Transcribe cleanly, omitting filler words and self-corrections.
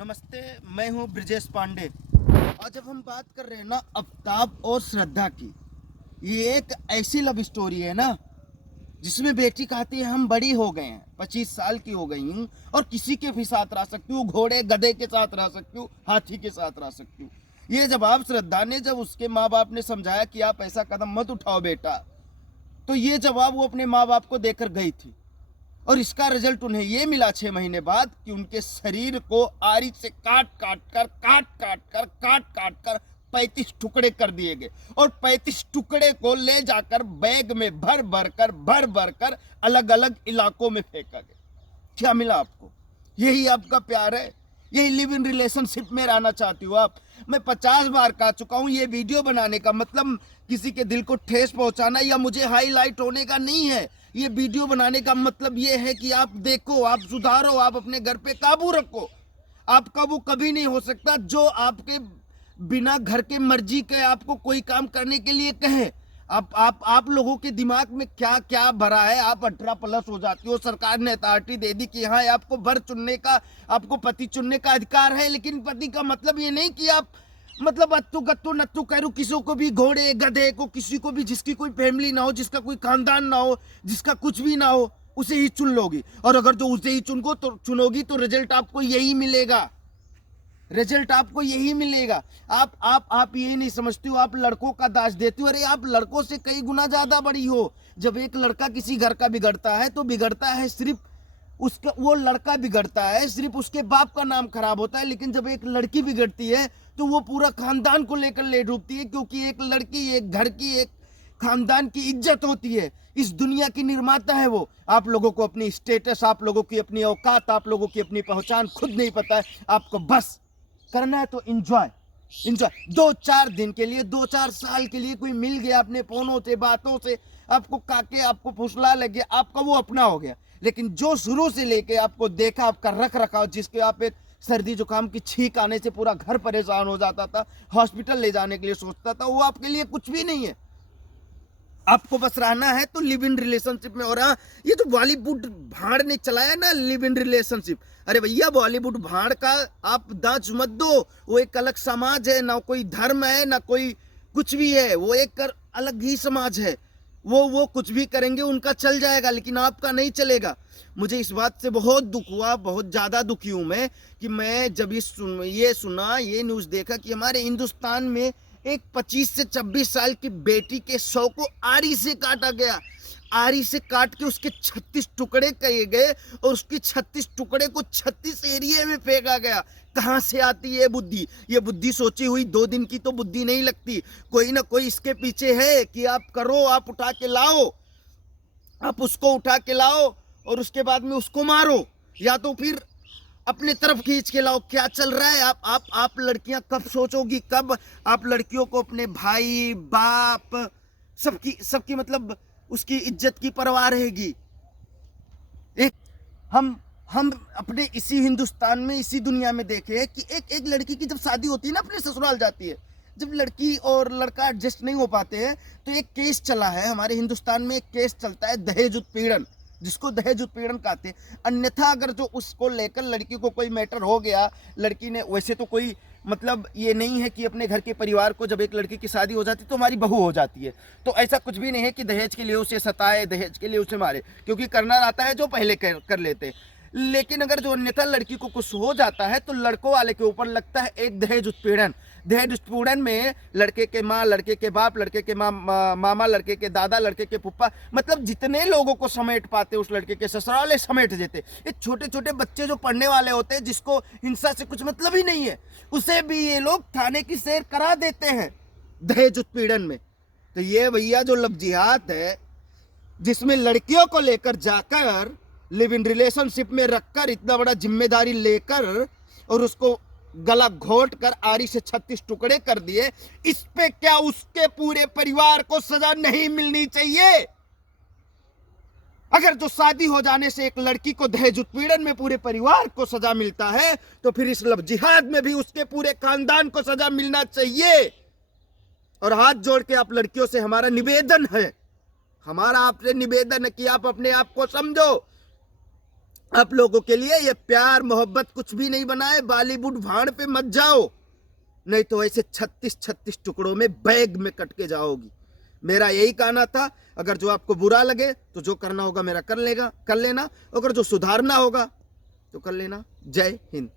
नमस्ते, मैं हूं ब्रिजेश पांडे। आज जब हम बात कर रहे हैं ना आफ्ताब और श्रद्धा की, ये एक ऐसी लव स्टोरी है ना जिसमें बेटी कहती है हम बड़ी हो गए हैं, 25 साल की हो गई हूँ और किसी के भी साथ रह सकती हूँ, घोड़े गधे के साथ रह सकती हूँ, हाथी के साथ रह सकती हूँ। ये जवाब श्रद्धा ने जब उसके माँ बाप ने समझाया कि आप ऐसा कदम मत उठाओ बेटा, तो ये जवाब वो अपने माँ बाप को देकर गई थी और इसका रिजल्ट उन्हें ये मिला 6 महीने बाद कि उनके शरीर को आरी से काट काट कर 35 टुकड़े कर दिए गए और 35 टुकड़े को ले जाकर बैग में भर भर कर अलग अलग इलाकों में फेंका गया। क्या मिला आपको? यही आपका प्यार है? यही लिव इन रिलेशनशिप में रहना चाहती हो आप? मैं 50 बार कह चुका हूं, ये वीडियो बनाने का मतलब किसी के दिल को ठेस पहुंचाना या मुझे हाईलाइट होने का नहीं है। ये वीडियो बनाने का मतलब ये है कि आप देखो, आप सुधारो, आप अपने घर पे काबू रखो। आपका वो कभी नहीं हो सकता जो आपके बिना घर के मर्जी के आपको कोई काम करने के लिए कहे। आप लोगों के दिमाग में क्या क्या भरा है? आप 18+ हो जाती हो, सरकार ने अथॉरिटी दे दी कि हाँ आपको वर चुनने का, आपको पति चुनने का अधिकार है, लेकिन पति का मतलब ये नहीं कि आप मतलब अत्तू गत्तू नत्तू करू किसी को भी, घोड़े गधे को, किसी को भी जिसकी कोई फैमिली ना हो, जिसका कोई खानदान ना हो, जिसका कुछ भी ना हो, उसे ही चुन लोगी। और अगर जो उसे ही चुनोगी तो रिजल्ट आपको यही मिलेगा। रिजल्ट आपको यही मिलेगा। आप ये नहीं समझती हो, आप लड़कों का दाज देती हो। अरे आप लड़कों से कई गुना ज्यादा बड़ी हो। जब एक लड़का किसी घर का बिगड़ता है तो बिगड़ता है सिर्फ उसका, वो लड़का बिगड़ता है सिर्फ उसके बाप का नाम खराब होता है, लेकिन जब एक लड़की बिगड़ती है तो वो पूरा खानदान को लेकर ले डूबती है, क्योंकि एक लड़की एक घर की, एक खानदान की इज्जत होती है। इस दुनिया की निर्माता है वो। आप लोगों को अपनी स्टेटस, आप लोगों की अपनी औकात, आप लोगों की अपनी पहचान खुद नहीं पता है। आपको बस करना है तो एंजॉय 2-4 दिन के लिए, 2-4 साल के लिए कोई मिल गया अपने फोनों से, बातों से, आपको काके, आपको फुसला लग गया, आपका वो अपना हो गया। लेकिन जो शुरू से लेके आपको देखा, आपका रख रखाव, जिसके आप एक सर्दी जुकाम की छींक आने से पूरा घर परेशान हो जाता था, हॉस्पिटल ले जाने के लिए सोचता था, वो आपके लिए कुछ भी नहीं है। आपको बस रहना है तो लिव इन रिलेशनशिप में। और हाँ, ये तो बॉलीवुड भाड़ ने चलाया ना लिव इन रिलेशनशिप। अरे भैया, बॉलीवुड भाड़ का आप दांच मत दो। वो एक अलग समाज है, ना कोई धर्म है, ना कोई कुछ भी है। वो एक अलग ही समाज है। वो कुछ भी करेंगे, उनका चल जाएगा, लेकिन आपका नहीं चलेगा। मुझे इस बात से बहुत दुख हुआ, बहुत ज़्यादा दुखी हूँ मैं कि मैं जब ये न्यूज़ देखा कि हमारे हिंदुस्तान में एक 25 से 26 साल की बेटी के 100 को आरी से काटा गया। आरी से काट के उसके 36 टुकड़े किए गए और उसके 36 टुकड़े को 36 एरिया में फेंका गया। कहाँ से आती है बुद्धि? ये बुद्धि सोची हुई 2 दिन की तो बुद्धि नहीं लगती। कोई ना कोई इसके पीछे है कि आप करो, आप उठा के लाओ, आप उसको उठा के लाओ और उसके बाद में उसको मारो, या तो फिर अपने तरफ खींच के लाओ। क्या चल रहा है? आप लड़कियां कब सोचोगी, कब आप लड़कियों को अपने भाई बाप सबकी मतलब उसकी इज्जत की परवाह रहेगी? एक हम अपने इसी हिंदुस्तान में, इसी दुनिया में देखे कि एक लड़की की जब शादी होती है ना, अपने ससुराल जाती है, जब लड़की और लड़का एडजस्ट नहीं हो पाते हैं तो एक केस चला है हमारे हिंदुस्तान में, एक केस चलता है दहेज उत्पीड़न, जिसको दहेज उत्पीड़न कहते हैं। अन्यथा अगर जो उसको लेकर लड़की को कोई मैटर हो गया, लड़की ने, वैसे तो कोई मतलब ये नहीं है कि अपने घर के परिवार को, जब एक लड़की की शादी हो जाती तो हमारी बहू हो जाती है, तो ऐसा कुछ भी नहीं है कि दहेज के लिए उसे सताए, दहेज के लिए उसे मारे, क्योंकि करना आता है जो पहले कर लेते। लेकिन अगर जो अन्यथा लड़की को कुछ हो जाता है तो लड़कों वाले के ऊपर लगता है एक दहेज उत्पीड़न। दहेज उत्पीड़न में लड़के के माँ, लड़के के बाप, लड़के के मामा, लड़के के दादा, लड़के के फुप्पा, मतलब जितने लोगों को समेट पाते उस लड़के के ससुराल समेट देते। ये छोटे छोटे बच्चे जो पढ़ने वाले होते हैं, जिसको हिंसा से कुछ मतलब ही नहीं है, उसे भी ये लोग थाने की सैर करा देते हैं दहेज उत्पीड़न में। तो ये भैया जो लव जिहाद है, जिसमें लड़कियों को लेकर जाकर लिव इन रिलेशनशिप में रखकर इतना बड़ा जिम्मेदारी लेकर और उसको गला घोट कर आरी से 36 टुकड़े कर दिए, इस पे क्या उसके पूरे परिवार को सजा नहीं मिलनी चाहिए? अगर जो शादी हो जाने से एक लड़की को दहेज उत्पीड़न में पूरे परिवार को सजा मिलता है, तो फिर इस लव जिहाद में भी उसके पूरे खानदान को सजा मिलना चाहिए। और हाथ जोड़ के आप लड़कियों से हमारा निवेदन है, हमारा आपसे निवेदन है कि आप अपने आप को समझो। आप लोगों के लिए ये प्यार मोहब्बत कुछ भी नहीं बना है। बॉलीवुड भाड़ पे मत जाओ, नहीं तो ऐसे 36 टुकड़ों में बैग में कट के जाओगी। मेरा यही कहना था। अगर जो आपको बुरा लगे तो जो करना होगा मेरा कर लेना, अगर जो सुधारना होगा तो कर लेना। जय हिंद।